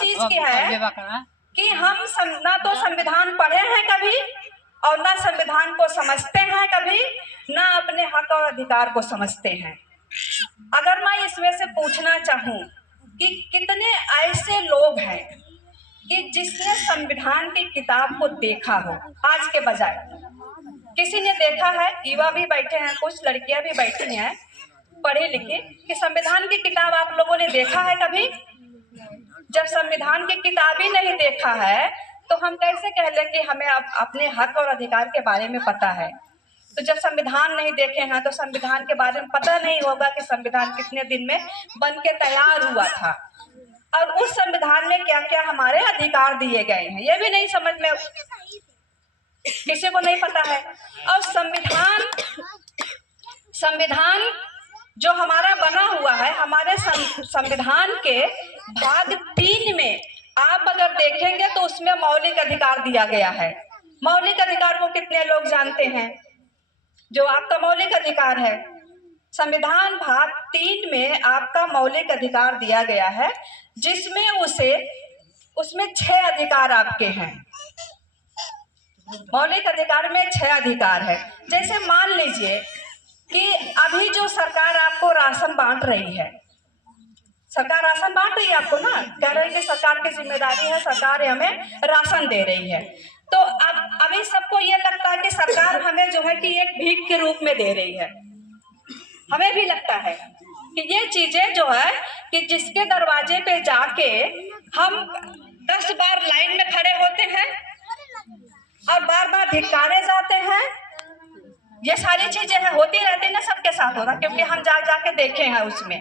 चीज की है कि हम ना तो संविधान पढ़े हैं कभी और ना संविधान को समझते हैं कभी, ना अपने हक और अधिकार को समझते हैं। अगर मैं इसमें से पूछना चाहूं कि कितने ऐसे लोग हैं कि जिसने संविधान की किताब को देखा हो आज के बजाय, किसी ने देखा है? युवा भी बैठे हैं, कुछ लड़कियां भी बैठी हैं पढ़े लिखे, कि संविधान की किताब आप लोगों ने देखा है कभी? जब संविधान की किताब ही नहीं देखा है तो हम कैसे कह लें कि हमें अपने हक और अधिकार के बारे में पता है? तो जब संविधान नहीं देखे हैं तो संविधान के बारे में पता नहीं होगा कि संविधान कितने दिन में बन के तैयार हुआ था और उस संविधान में क्या क्या हमारे अधिकार दिए गए हैं, ये भी नहीं समझ में किसी को नहीं पता है। और संविधान जो हमारा बना हुआ है, हमारे संविधान के भाग 3 में आप अगर देखेंगे तो उसमें मौलिक अधिकार दिया गया है। मौलिक अधिकार को कितने लोग जानते हैं? जो आपका मौलिक अधिकार है, संविधान भाग 3 में आपका मौलिक अधिकार दिया गया है, जिसमें उसमें 6 अधिकार आपके हैं। मौलिक अधिकार में 6 अधिकार है। जैसे मान लीजिए कि अभी जो सरकार आपको राशन बांट रही है, सरकार राशन बांट रही है आपको ना, कह रही है कि सरकार की जिम्मेदारी है, सरकार हमें राशन दे रही है। तो अब अभी सबको ये लगता है कि सरकार हमें जो है कि एक भीख के रूप में दे रही है। हमें भी लगता है कि ये चीजें जो है कि जिसके दरवाजे पे जाके हम 10 बार लाइन में खड़े होते हैं और बार बार धिक्कारे जाते हैं, ये सारी चीजें हैं, होती रहती ना, सबके साथ हो रहा, क्योंकि हम जाके देखे हैं उसमें।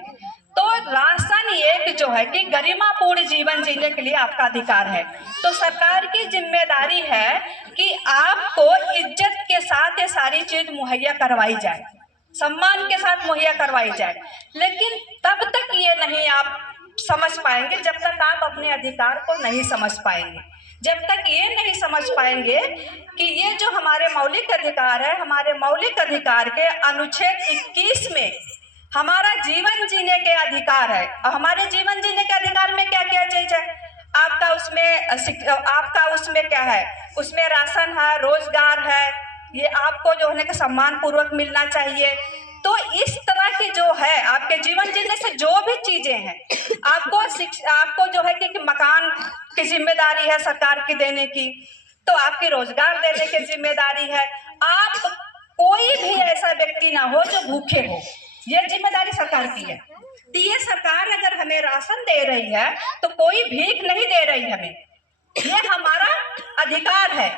तो राशन एक जो है कि गरिमापूर्ण जीवन जीने के लिए आपका अधिकार है। तो सरकार की जिम्मेदारी है कि आपको इज्जत के साथ ये सारी चीज मुहैया करवाई जाए, सम्मान के साथ मुहैया करवाई जाए। लेकिन तब तक ये नहीं आप समझ पाएंगे जब तक आप अपने अधिकार को नहीं समझ पाएंगे, जब तक ये नहीं समझ पाएंगे कि ये जो हमारे मौलिक अधिकार है, हमारे मौलिक अधिकार के अनुच्छेद 21 में हमारा जीवन जीने के अधिकार है। और हमारे जीवन जीने के अधिकार में क्या क्या चीज है? आपका उसमें क्या है? उसमें राशन है, रोजगार है, ये आपको जो है कि सम्मान पूर्वक मिलना चाहिए। तो इस तरह की जो है आपके जीवन जीने से जो भी चीजें हैं, आपको जो है कि मकान की जिम्मेदारी है सरकार की देने की, तो आपकी रोजगार देने की जिम्मेदारी है। आप कोई भी ऐसा व्यक्ति ना हो जो भूखे हो, ये जिम्मेदारी सरकार की है। तो ये सरकार अगर हमें राशन दे रही है तो कोई भीख नहीं दे रही हमें, ये हमारा अधिकार है,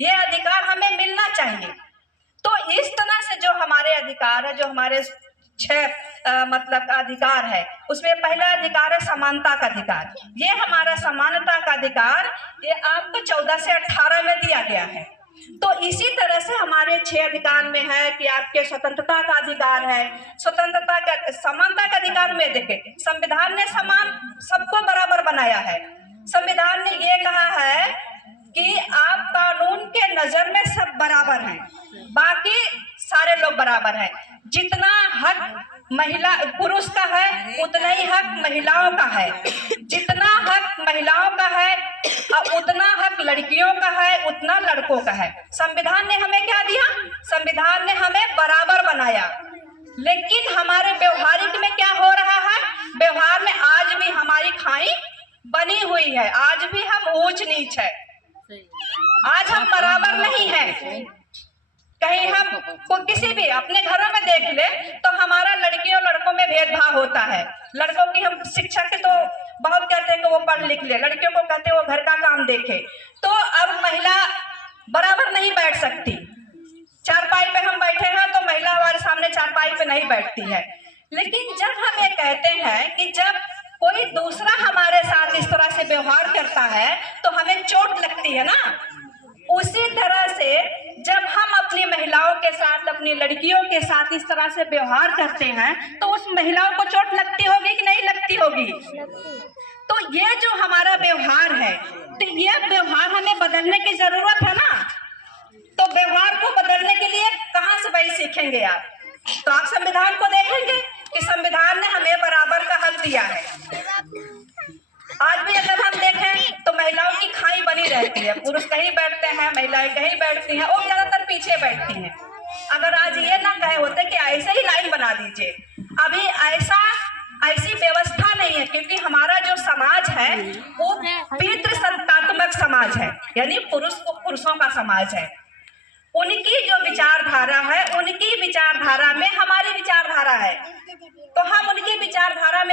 ये अधिकार हमें मिलना चाहिए। तो इस तरह से जो हमारे अधिकार है, जो हमारे 6 मतलब अधिकार है, उसमें पहला अधिकार है समानता का अधिकार। ये हमारा समानता का अधिकार ये आपको 14 से 18 में दिया गया है। तो इसी तरह से हमारे 6 अधिकार में है कि आपके स्वतंत्रता का अधिकार है, स्वतंत्रता का समानता का अधिकार में देखे संविधान ने समान सबको बराबर बनाया है। संविधान ने ये कहा है कि आप कानून के नजर में सब बराबर हैं, बाकी सारे लोग बराबर हैं। जितना हक पुरुष का है उतना ही हक महिलाओं का है, जितना हक महिलाओं का है उतना हक लड़कियों का है, उतना लड़कों का है। संविधान ने हमें क्या दिया? संविधान ने हमें बराबर बनाया। लेकिन हमारे व्यवहारिक में क्या हो रहा है? व्यवहार में आज भी हमारी खाई बनी हुई है, आज भी हम ऊंच नीच है, आज हम बराबर नहीं है। कहीं हम को किसी भी अपने घरों में देख ले तो हमारा लड़कियों लड़कों में भेदभाव होता है। लड़कों की हम शिक्षा के तो बहुत कहते हैं कि वो पढ़ लिख ले, लड़कियों को कहते हैं वो घर का काम देखे। तो अब महिला बराबर नहीं बैठ सकती। चारपाई पे हम बैठे हैं तो महिला हमारे सामने चारपाई पे नहीं बैठती है। लेकिन जब हम ये कहते हैं कि जब कोई दूसरा हमारे साथ इस तरह से व्यवहार करता है तो हमें चोट लगती है ना, उसी तरह से जब हम अपनी महिलाओं के साथ, अपनी लड़कियों के साथ इस तरह से व्यवहार करते हैं तो उस महिलाओं को चोट लगती होगी कि नहीं लगती होगी? तो ये जो हमारा व्यवहार है, तो ये व्यवहार हमें बदलने की जरूरत है ना। तो व्यवहार को बदलने के लिए कहाँ से भाई सीखेंगे आप? तो आप संविधान को देखेंगे कि संविधान ने हमें बराबर का हक दिया है। आज भी अगर हम होती है, पुरुष कहीं बैठते हैं, महिलाएं कहीं बैठती हैं, वो ज्यादातर पीछे बैठती हैं। अगर आज ये ना कहे होते कि ऐसे ही लाइन बना दीजिए, अभी ऐसी व्यवस्था नहीं है, क्योंकि हमारा जो समाज है वो पितृसत्तात्मक समाज है, यानी पुरुषों का समाज है। उनकी जो विचारधारा है, उनकी विचारधारा में हमारी विचारधारा है, तो हम उनकी विचारधारा में